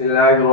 अस्सलाम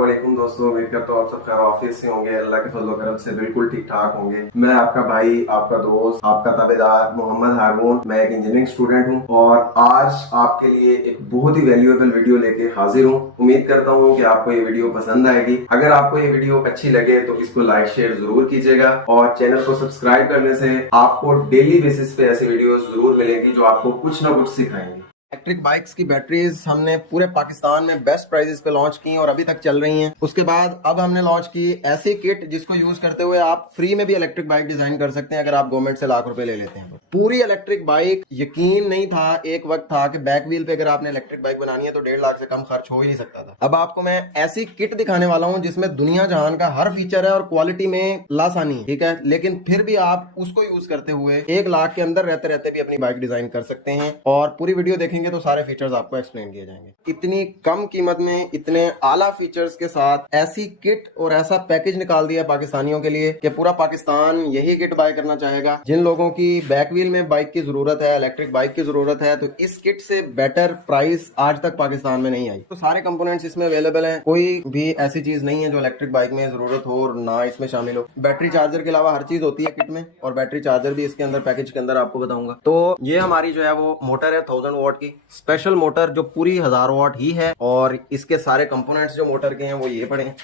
वालेकुम दोस्तों, उम्मीद करता हूँ आप सब खैर ऑफिस से होंगे। अल्लाह के फजल करम से बिल्कुल ठीक ठाक होंगे। मैं आपका भाई, आपका दोस्त, आपका ताबेदार मोहम्मद हारून। मैं एक इंजीनियरिंग स्टूडेंट हूँ और आज आपके लिए एक बहुत ही वैल्यूएबल वीडियो लेके हाजिर हूँ। उम्मीद करता हूँ कि आपको ये वीडियो पसंद आएगी। अगर आपको ये वीडियो अच्छी लगे तो इसको लाइक शेयर जरूर कीजिएगा और चैनल को सब्सक्राइब करने से आपको डेली बेसिस पे ऐसी वीडियो जरूर मिलेंगी जो आपको कुछ ना कुछ सिखाएंगी। इलेक्ट्रिक बाइक्स की बैटरीज हमने पूरे पाकिस्तान में बेस्ट प्राइसेस पे लॉन्च की और अभी तक चल रही हैं। उसके बाद अब हमने लॉन्च की ऐसी किट जिसको यूज करते हुए आप फ्री में भी इलेक्ट्रिक बाइक डिजाइन कर सकते हैं अगर आप गवर्नमेंट से लाख रुपए ले लेते हैं। पूरी इलेक्ट्रिक बाइक, यकीन नहीं था एक वक्त था कि बैक व्हील पे अगर आपने इलेक्ट्रिक बाइक बनानी है तो 1.5 लाख से कम खर्च हो ही नहीं सकता था। अब आपको मैं ऐसी किट दिखाने वाला हूं जिसमें दुनिया जहान का हर फीचर है और क्वालिटी में लासानी, ठीक है, लेकिन फिर भी आप उसको यूज करते हुए 1 लाख के अंदर रहते रहते भी अपनी बाइक डिजाइन कर सकते हैं। और पूरी वीडियो देखेंगे तो सारे फीचर्स आपको एक्सप्लेन किए जाएंगे। इतनी कम कीमत में इतने आला फीचर्स के साथ ऐसी किट और ऐसा पैकेज निकाल दिया पाकिस्तानियों के लिए कि पूरा पाकिस्तान यही किट बाय करना चाहेगा। जिन लोगों की बैक व्हील में बाइक की जरूरत है, इलेक्ट्रिक बाइक की जरूरत है, तो इस किट से बेटर प्राइस आज तक पाकिस्तान में नहीं आई। तो सारे कंपोनेंट्स इसमें अवेलेबल हैं, कोई भी ऐसी चीज नहीं है जो इलेक्ट्रिक बाइक में जरूरत हो और ना इसमें शामिल हो। बैटरी चार्जर के अलावा हर चीज होती है किट में और बैटरी चार्जर भी इसके अंदर पैकेज के अंदर आपको बताऊंगा। तो ये हमारी जो है वो मोटर है 1000 वॉट की स्पेशल मोटर जो पूरी 1000 वॉट ही है और इसके सारे कंपोनेंट्स जो मोटर के हैं वो ये पड़े हैं।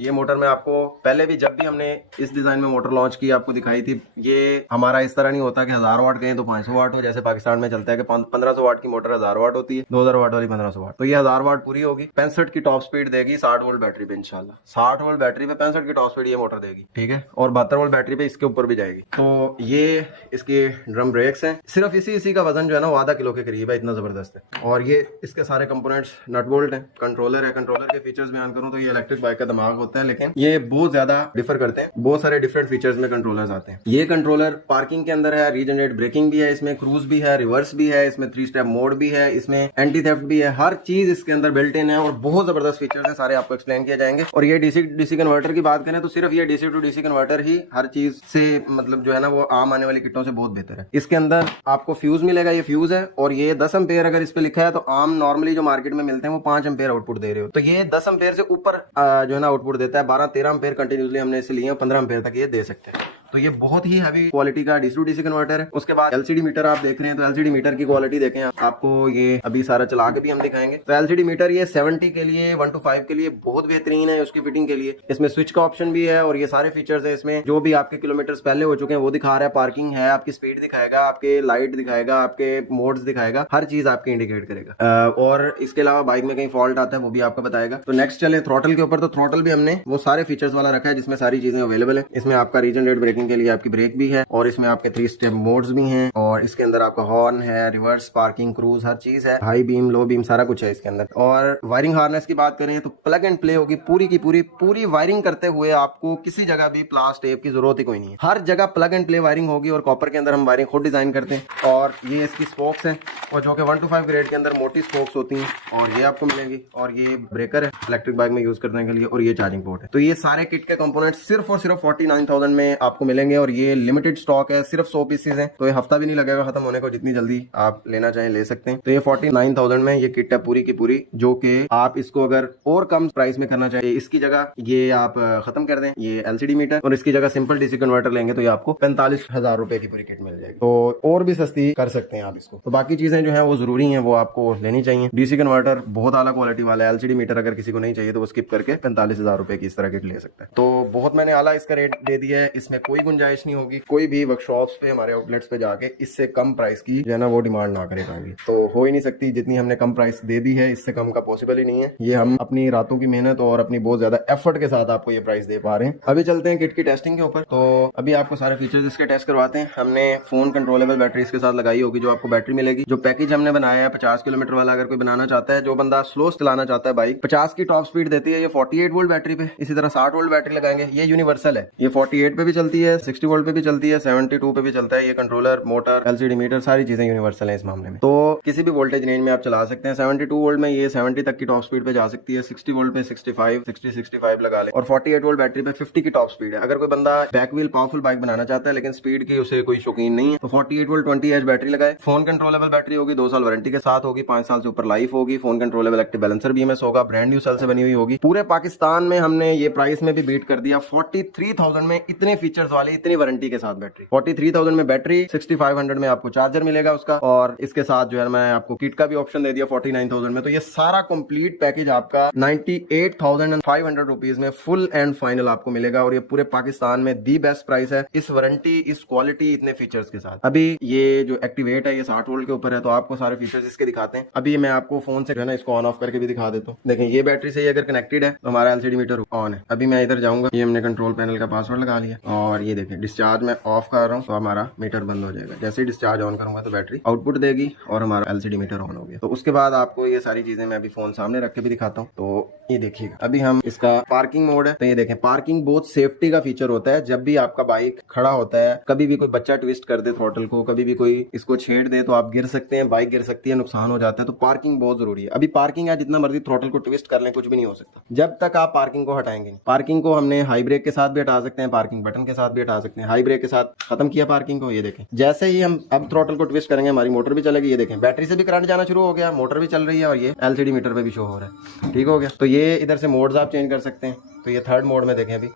ये मोटर में आपको पहले भी जब भी हमने इस डिजाइन में मोटर लॉन्च की आपको दिखाई थी। ये हमारा इस तरह नहीं होता कि 1000 वाट गए तो 500 वाट हो, जैसे पाकिस्तान में चलता है कि 1500 वाट की मोटर 1000 वाट होती है, 2000 वाट वाली 1500 वाट। तो ये 1000 वाट पूरी होगी, 65 की टॉप स्पीड देगी 60 वोल्ट बैटरी पे इंशाल्लाह। 60 वोल्ट बैटरी पे 65 की टॉप स्पीड ये मोटर देगी, ठीक है, और 72 वोल्ट बैटरी पे इसके ऊपर भी जाएगी। तो ये इसके ड्रम ब्रेक्स हैं, सिर्फ इसी का वजन जो है ना वो आधा किलो के करीब है, इतना जबरदस्त है। और ये इसके सारे कंपोनेंट्स नट बोल्ट है, कंट्रोलर है। कंट्रोलर के फीचर्स बयान करूं तो ये इलेक्ट्रिक बाइक का दिमाग होता है, लेकिन ये बहुत ज्यादा डिफर करते हैं। बहुत सारे डिफरेंट फीचर्स में कंट्रोलर्स आते हैं। ये कंट्रोलर पार्किंग के अंदर है, रीजनरेट ब्रेकिंग भी है इसमें, क्रूज भी है, रिवर्स भी है इसमें, 3 स्टेप मोड भी है इसमें, एंटी थेफ्ट भी है। हर चीज इसके अंदर बिल्ट इन है और बहुत जबरदस्त फीचर्स है, सारे आपको एक्सप्लेन किए जाएंगे। और ये डीसी कन्वर्टर की बात करें तो सिर्फ ये डीसी टू डीसी कन्वर्टर ही हर चीज से मतलब जो है ना वो आम आने वाली किटों से बहुत बेहतर है। इसके अंदर आपको फ्यूज मिलेगा, ये फ्यूज है और ये 10 एम्पेयर अगर इस पे लिखा है तो आम नॉर्मली जो मार्केट में मिलते हैं वो 5 एम्पेयर आउटपुट दे रहे हो, तो ये 10 एम्पेयर से ऊपर जो है ना आउटपुट देता है। 12-13 एम्पेयर कंटिन्यूसली हमने इसे लिए, 15 एम्पेयर तक ये दे सकते हैं। तो ये बहुत ही हैवी क्वालिटी का डीसी टू डीसी कन्वर्टर है। उसके बाद एलसीडी मीटर आप देख रहे हैं तो एलसीडी मीटर की क्वालिटी देखें, आपको ये अभी सारा चला के भी हम दिखाएंगे। तो एलसीडी मीटर ये 70 के लिए 1 to 5 के लिए बहुत बेहतरीन है उसकी फिटिंग के लिए। इसमें स्विच का ऑप्शन भी है और ये सारे फीचर्स है इसमें। जो भी आपके किलोमीटर पहले हो चुके हैं वो दिखा रहा है, पार्किंग है, आपकी स्पीड दिखाएगा, आपके लाइट दिखाएगा, आपके मोड्स दिखाएगा, हर चीज आपकी इंडिकेट करेगा। और इसके अलावा बाइक में कहीं फॉल्ट आता है वो भी आपको बताएगा। तो नेक्स्ट चले थ्रॉटल के ऊपर। तो थ्रॉटल भी हमने वो सारे फीचर्स वाला रखा है जिसमें सारी चीजें अवेलेबल है। इसमें आपका रीजनरेट ब्रेकिंग के लिए आपकी ब्रेक भी है और इसमें आपके 3 स्टेप मोड्स भी हैं और इसके अंदर आपका हॉर्न है, रिवर्स, पार्किंग, क्रूज, हर चीज है, हाई बीम, लो बीम, सारा कुछ है इसके अंदर। और वायरिंग हार्नेस की बात करें तो प्लग एंड प्ले होगी पूरी की पूरी वायरिंग करते हुए आपको किसी जगह भी प्लास टेप की जरूरत ही कोई नहीं है। हर जगह प्लग एंड प्ले वायरिंग होगी और कॉपर के अंदर हम वायरिंग खुद डिजाइन करते हैं। और ये इसकी स्पोक्स है और जो कि 1 to 5 ग्रेड के अंदर मोटी स्पोक्स होती हैं और ये आपको मिलेंगी। और ये ब्रेकर है इलेक्ट्रिक बाइक में यूज करने के लिए और ये चार्जिंग पोर्ट है। तो ये सारे किट के कंपोनेंट सिर्फ और सिर्फ 49,000 में आपको मिलेंगे और ये लिमिटेड स्टॉक है, सिर्फ 100 पीसेज हैं, तो ये हफ्ता भी नहीं लगेगा खत्म होने को। जितनी जल्दी आप लेना चाहें ले सकते हैं। तो ये 49,000 में ये किट है पूरी की पूरी, जो कि आप इसको अगर और कम प्राइस में करना चाहिए इसकी जगह ये आप खत्म कर दें ये एलसीडी मीटर और इसकी जगह सिंपल डीसी कन्वर्टर लेंगे तो ये आपको 45,000 रुपए की पूरी किट मिल जाएगी। तो और भी सस्ती कर सकते हैं आप इसको। तो बाकी चीजें जो है वो जरूरी है, वो आपको लेनी चाहिए। डीसी कन्वर्टर बहुत आला क्वालिटी वाला है, एलसीडी मीटर अगर किसी को नहीं चाहिए तो वो स्किप करके 45,000 रुपए की इस तरह किट ले सकता है। तो बहुत मैंने आला इसका रेट दे दिया है, इसमें कोई गुंजाइश नहीं होगी। कोई भी वर्कशॉप्स पे हमारे आउटलेट्स पे जाके इससे कम प्राइस की जो है ना वो डिमांड ना करे पाएंगे, तो हो ही नहीं सकती। जितनी हमने कम प्राइस दे दी है इससे कम का पॉसिबल ही नहीं है। ये हम अपनी रातों की मेहनत और अपनी बहुत ज्यादा एफर्ट के साथ आपको ये प्राइस दे पा रहे हैं। अभी चलते हैं किट की टेस्टिंग के ऊपर। तो अभी आपको सारे फीचर्स इसके टेस्ट करवाते हैं। हमने फोन कंट्रोलेबल बैटरी इसके साथ लगाई होगी, जो आपको बैटरी मिलेगी। जो पैकेज हमने बनाया है 50 किलोमीटर वाला, अगर कोई बनाना चाहता है, जो बंदा स्लो चलाना चाहता है बाइक, 50 की टॉप स्पीड देती है ये 48 वोल्ट बैटरी पे। इसी तरह 60 वोल्ट बैटरी लगाएंगे, ये यूनिवर्सल है, ये 48 पे भी चलती है, है, 60 वोल्ट पे भी चलती है, 72 पे भी चलता है। ये कंट्रोलर, मोटर, एलसीडी मीटर सारी चीजें यूनिवर्सल है इस मामले में। तो किसी भी वोल्टेज रेंज में आप चला सकते हैं। 72 वोल्ट में ये 70 तक की टॉप स्पीड पे जा सकती है, 60 वोल्ट पे 65 लगा ले, और 48 वोल्ट बैटरी पे 50 की टॉप स्पीड है। अगर कोई बंदा बैक व्हील पावरफुल बाइक बनाना चाहता है लेकिन स्पीड की उसे कोई शौकीन नहीं है, तो 48 वोल्ट 20 एच बैटरी लगाए। फोन कंट्रोलेबल बैटरी होगी, 2 साल वारंटी के साथ होगी, 5 साल से ऊपर लाइफ होगी। Phone controllable active balancer BMS होगा, ब्रांड न्यू सेल से बनी हुई होगी। पूरे पाकिस्तान में हमने ये प्राइस में भी बीट कर दिया। 43,000 में इतने फीचर्स वाली, इतनी वारंटी के साथ बैटरी, 43,000 में बैटरी, 6500 में आपको चार्जर मिलेगा उसका, और इसके साथ जो है मैं आपको किट का भी ऑप्शन दे दिया 49,000 में। तो ये सारा कंप्लीट पैकेज आपका 98,500 रुपीज में फुल एंड फाइनल आपको मिलेगा, और ये पूरे पाकिस्तान में दी बेस्ट प्राइस है इस वारंटी, इस क्वालिटी, इतने फीचर्स के साथ। अभी ये जो एक्टिवेट है ये 60 वोल्ट के ऊपर है, तो आपको सारे फीचर्स इसके दिखाते हैं। अभी मैं आपको फोन से जो है ना इसको ऑन ऑफ करके भी दिखा देता हूँ। देखें ये बैटरी से अगर कनेक्टेड है तो हमारा एलसीडी मीटर ऑन है। अभी मैं इधर जाऊंगा, ये हमने कंट्रोल पैनल का पासवर्ड लगा लिया, और ये देखें डिस्चार्ज में ऑफ कर रहा हूँ तो हमारा मीटर बंद हो जाएगा। जैसे ही डिस्चार्ज ऑन करूंगा तो बैटरी आउटपुट देगी और हमारा एलसीडी मीटर ऑन हो गया। तो उसके बाद आपको ये सारी चीजें मैं अभी फोन सामने रख के भी दिखाता हूँ। तो ये देखिएगा, अभी हम इसका पार्किंग मोड है, तो ये देखें पार्किंग बहुत सेफ्टी का फीचर होता है। जब भी आपका बाइक खड़ा होता है, कभी भी कोई बच्चा ट्विस्ट कर दे थ्रॉटल को, कभी भी कोई इसको छेड़ दे तो आप गिर सकते हैं, बाइक गिर सकती है, नुकसान हो जाता है। तो पार्किंग बहुत जरूरी है। अभी पार्किंग है, जितना मर्जी थ्रॉटल को ट्विस्ट कर लें कुछ भी नहीं हो सकता जब तक आप पार्किंग को हटाएंगे। पार्किंग को हमने हाई ब्रेक के साथ भी हटा सकते हैं, पार्किंग बटन के साथ भी हटा सकते हैं। हाई ब्रेक के साथ खत्म किया पार्किंग को, ये देखें जैसे ही हम अब थ्रॉटल को ट्विस्ट करेंगे हमारी मोटर भी चलेगी। ये देखें बैटरी से भी करंट जाना शुरू हो गया, मोटर भी चल रही है, और ये एलसीडी मीटर पे भी शो हो रहा है। ठीक हो गया। तो ये इधर से मोड्स आप चेंज कर सकते हैं। तो ये थर्ड मोड में देखें अभी,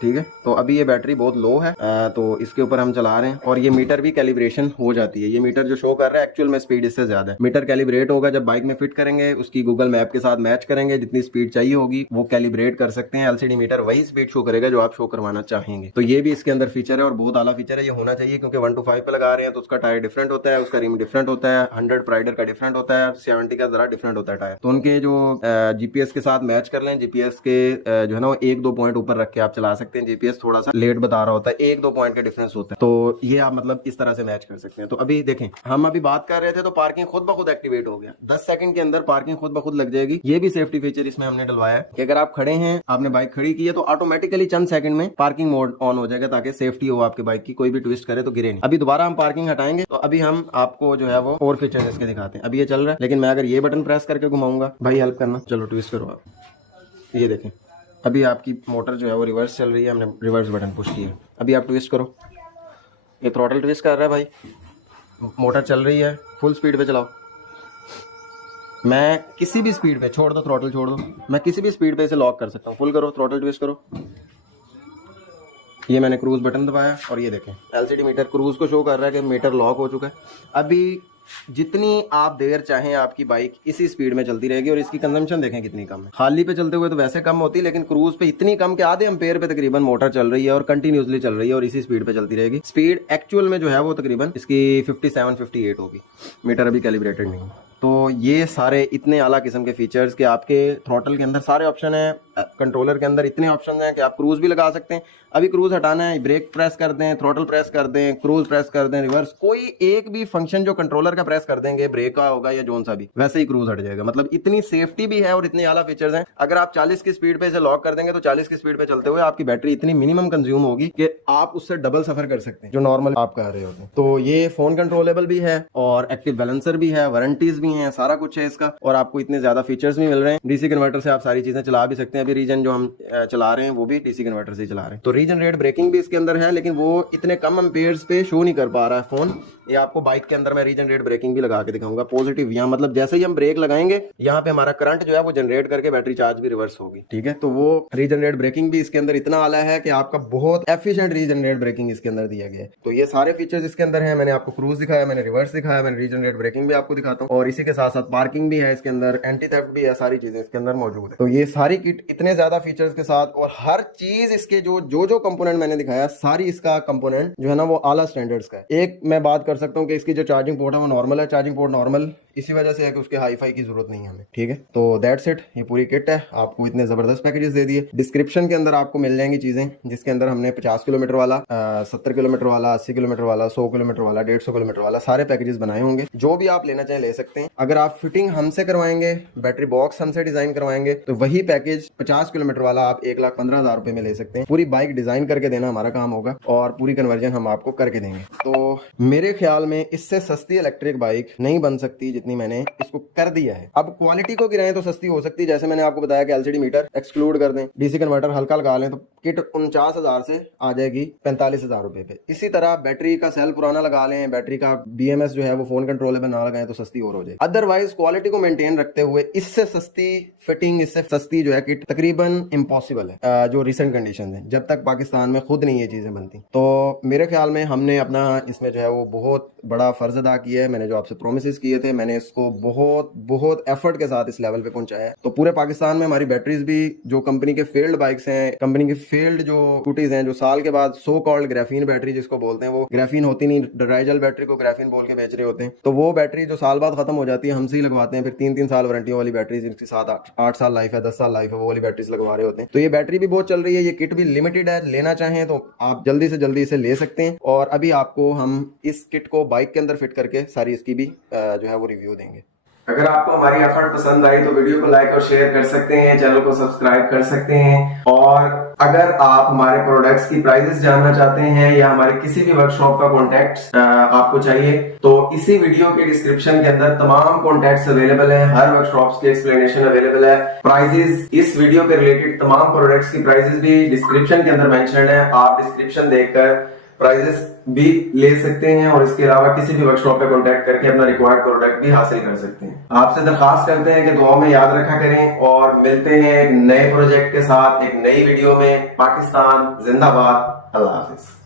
ठीक है। तो अभी ये बैटरी बहुत लो है, तो इसके ऊपर हम चला रहे हैं, और ये मीटर भी कैलिब्रेशन हो जाती है। ये मीटर जो शो कर रहा है एक्चुअल में स्पीड इससे ज्यादा है। मीटर कैलिब्रेट होगा जब बाइक में फिट करेंगे, उसकी गूगल मैप के साथ मैच करेंगे, जितनी स्पीड चाहिए होगी वो कैलिब्रेट कर सकते हैं। एलसीडी मीटर वही स्पीड शो करेगा जो आप शो करवाना चाहेंगे। तो ये भी इसके अंदर फीचर है, और बहुत आला फीचर है। ये होना चाहिए क्योंकि 1 to 5 पे लगा रहे हैं तो उसका टायर डिफरेंट होता है, उसका रिम डिफरेंट होता है, 100 प्राइडर का डिफरेंट होता है, 70 का जरा डिफरेंट होता है टायर। तो उनके जो जीपीएस के साथ मैच कर लें, जीपीएस के जो है ना 1-2 पॉइंट ऊपर रख के आप चला सकते हैं। जीपीएस थोड़ा सा लेट बता रहा होता है, 1-2 पॉइंट का डिफरेंस होता है, तो ये आप मतलब इस तरह से मैच कर सकते हैं। तो अभी देखें, हम अभी बात कर रहे थे तो पार्किंग खुद ब खुद एक्टिवेट हो गया। 10 सेकंड के अंदर पार्किंग खुद ब खुद लग जाएगी। ये भी सेफ्टी फीचर इसमें हमने डलवाया है कि अगर आप खड़े हैं, आपने बाइक खड़ी की है, तो ऑटोमेटिकली चंद सेकंड में पार्किंग मोड ऑन हो जाएगा, ताकि सेफ्टी हो आपकी बाइक की, कोई भी ट्विस्ट करे तो गिरे नहीं। अभी दोबारा हम पार्किंग हटाएंगे, तो अभी हम आपको जो है वो और फीचर इसके दिखाते हैं। अभी ये चल रहा है, लेकिन मैं अगर ये बटन प्रेस करके घुमाऊंगा, भाई हेल्प करना, चलो ट्विस्ट करो आप। ये देखें अभी आपकी मोटर जो है वो रिवर्स चल रही है, हमने रिवर्स बटन पुश किया। अभी आप ट्विस्ट करो, ये थ्रॉटल ट्विस्ट कर रहा है भाई, मोटर चल रही है, फुल स्पीड पे चलाओ। मैं किसी भी स्पीड पे, छोड़ दो थ्रॉटल छोड़ दो, मैं किसी भी स्पीड पे इसे लॉक कर सकता हूँ। फुल करो, थ्रॉटल ट्विस्ट करो, ये मैंने क्रूज बटन दबाया, और ये देखें एलसीडी मीटर क्रूज को शो कर रहा है कि मीटर लॉक हो चुका है। अभी जितनी आप देर चाहें आपकी बाइक इसी स्पीड में चलती रहेगी, और इसकी कंजम्पशन देखें कितनी कम है। खाली पे चलते हुए तो वैसे कम होती है, लेकिन क्रूज पे इतनी कम कि आधे एम्पेयर पे तकरीबन मोटर चल रही है, और कंटिन्यूसली चल रही है, और इसी स्पीड पे चलती रहेगी। स्पीड एक्चुअल में जो है वो तकरीबन इसकी 57-58 होगी। मीटर अभी कैलिब्रेटेड नहीं है। तो ये सारे इतने आला किस्म के फीचर्स कि आपके थ्रॉटल के अंदर सारे ऑप्शन है, कंट्रोलर के अंदर इतने ऑप्शन हैं कि आप क्रूज भी लगा सकते हैं। अभी क्रूज हटाना है, ब्रेक प्रेस कर दें, थ्रॉटल प्रेस कर दें, क्रूज प्रेस कर दें, रिवर्स, कोई एक भी फंक्शन जो कंट्रोलर का प्रेस कर देंगे, ब्रेक का होगा या जोन सा भी, वैसे ही क्रूज हट जाएगा। मतलब इतनी सेफ्टी भी है और इतने आला फीचर्स हैं। अगर आप 40 की स्पीड पे इसे लॉक कर देंगे तो 40 की स्पीड पे चलते हुए आपकी बैटरी इतनी मिनिमम कंज्यूम होगी कि आप उससे डबल सफर कर सकते हैं जो नॉर्मल आप कर रहे होते हैं। तो ये फोन कंट्रोलेबल भी है, और एक्टिव बैलेंसर भी है, वारंटीज भी हैं, सारा कुछ है इसका, और आपको इतने ज्यादा फीचर्स भी मिल रहे हैं। डीसी कन्वर्टर से आप सारी चीजें चला भी सकते हैं। अभी रीजन जो हम चला रहे हैं वो भी डीसी कन्वर्टर से चला रहे हैं। तो रीजन रेट ब्रेकिंग भी इसके अंदर है, लेकिन वो इतने कम एम्पेयर्स पे शो नहीं कर पा रहा है फोन। ये आपको बाइक के अंदर मैं रीजन रेट ब्रेकिंग भी लगा के दिखाऊंगा। पॉजिटिव यहाँ मतलब जैसे ही हम ब्रेक लगाएंगे यहाँ पे हमारा करंट जो है वो जनरेट करके बैटरी चार्ज भी रिवर्स होगी। ठीक है, तो वो रीजन रेट ब्रेकिंग भी इसके अंदर इतना आला है कि आपका बहुत एफिशिएंट रीजन रेट ब्रेकिंग इसके अंदर दिया गया है। तो ये सारे फीचर्स इसके अंदर है। मैंने आपको क्रूज दिखाया, मैंने रिवर्स दिखाया, मैंने रीजन रेट ब्रेकिंग भी आपको दिखाता हूँ, और इसी के साथ साथ पार्किंग भी है इसके अंदर, एंटी थेफ्ट भी है, सारी चीजें इसके अंदर मौजूद है। तो ये सारी किट इतने ज्यादा फीचर्स के साथ, और हर चीज इसके जो कंपोनेंट मैंने दिखाया, सारी इसका कंपोनेंट जो है ना वो आला स्टैंडर्ड्स का है। एक मैं बात कर सकता हूँ कि इसकी जो चार्जिंग पोर्ट है वो नॉर्मल है। चार्जिंग पोर्ट नॉर्मल इसी वजह से है कि उसके हाई फाई की जरूरत नहीं है हमें। ठीक है, तो दैट्स इट, ये पूरी किट है। आपको इतने जबरदस्त पैकेजेस दे दिए। डिस्क्रिप्शन के अंदर आपको मिल जाएंगी चीजें, जिसके अंदर हमने 50 किलोमीटर वाला, 70 किलोमीटर वाला, 80 किलोमीटर वाला, 100 किलोमीटर वाला, 150 किलोमीटर वाला सारे पैकेजेस बनाए होंगे। जो भी आप लेना चाहें ले सकते हैं। अगर आप फिटिंग हमसे करवाएंगे, बैटरी बॉक्स हमसे डिजाइन करवाएंगे, तो वही पैकेज 50 किलोमीटर वाला आप 1,15,000 रुपए में ले सकते हैं। पूरी बाइक डिजाइन करके देना हमारा काम होगा और पूरी कन्वर्जन हम आपको करके देंगे। तो मेरे ख्याल में इससे सस्ती इलेक्ट्रिक बाइक नहीं बन सकती जितनी मैंने इसको कर दिया है। अब क्वालिटी को गिराएं तो सस्ती हो सकती है, जैसे मैंने आपको बताया कि एलसीडी मीटर एक्सक्लूड कर दें, डीसी कन्वर्टर हल्का लगा लें, तो किट 49,000 से आ जाएगी 45,000 रुपए पे। इसी तरह बैटरी का सेल पुराना लगा लें, बैटरी का बीएमएस जो है वो फोन कंट्रोलेबल ना लगाएं तो सस्ती और हो जाए। अदरवाइज क्वालिटी को मेंटेन रखते हुए इससे सस्ती फिटिंग, इससे सस्ती जो है किट तकरीबन इम्पॉसिबल है जो रिसेंट कंडीशन है, जब तक पाकिस्तान में खुद नहीं ये चीजें बनती। तो मेरे ख्याल में हमने अपना इसमें जो है वो बहुत बड़ा फर्ज अदा किया है। मैंने जो आपसे प्रोमिस किए थे, मैंने इसको बहुत बहुत एफर्ट के साथ इस लेवल पे पहुंचाया है। तो पूरे पाकिस्तान में हमारी बैटरीज भी जो कंपनी के फेल्ड बाइक्स हैं, कंपनी की फेल्ड जो स्कूटीज हैं, जो साल के बाद सो कॉल्ड ग्राफीन बैटरी जिसको बोलते हैं, वो ग्राफीन होती नहीं, ड्राइजल बैटरी को ग्राफीन बोल के बेच रहे होते हैं, तो वो बैटरी जो साल बाद खत्म हो जाती है हमसे ही लगवाते हैं। फिर 3-3 साल वारंटियों वाली बैटरी जिनकी 7-8 साल लाइफ है, 10 साल लाइफ है, वो वाली बैटरीज लगवा रहे होते हैं। तो ये बैटरी भी बहुत चल रही है, ये किट भी लिमिटेड है। लेना चाहें तो आप जल्दी से जल्दी इसे ले सकते हैं। और अभी आपको हम इस किट को बाइक के अंदर फिट करके सारी इसकी भी जो है वो रिव्यू देंगे। अगर आपको हमारी एफर्ट पसंद आई तो वीडियो को लाइक और शेयर कर सकते हैं, चैनल को सब्सक्राइब कर सकते हैं। और अगर आप हमारे प्रोडक्ट्स की प्राइसेस जानना चाहते हैं या हमारे किसी भी वर्कशॉप का कॉन्टैक्ट आपको चाहिए, तो इसी वीडियो के डिस्क्रिप्शन के अंदर तमाम कॉन्टैक्ट्स अवेलेबल हैं, हर वर्कशॉप्स की एक्सप्लेनेशन अवेलेबल है। प्राइजेस, इस वीडियो के रिलेटेड तमाम प्रोडक्ट्स की प्राइजेस भी डिस्क्रिप्शन के अंदर मेंशन्ड है। आप डिस्क्रिप्शन देखकर प्राइजेस भी ले सकते हैं और इसके अलावा किसी भी वर्कशॉप पे कांटेक्ट करके अपना रिक्वायर्ड प्रोडक्ट भी हासिल कर सकते हैं। आपसे दरखास्त करते हैं कि दुआ में याद रखा करें और मिलते हैं एक नए प्रोजेक्ट के साथ एक नई वीडियो में। पाकिस्तान जिंदाबाद। अल्लाह हाफिज।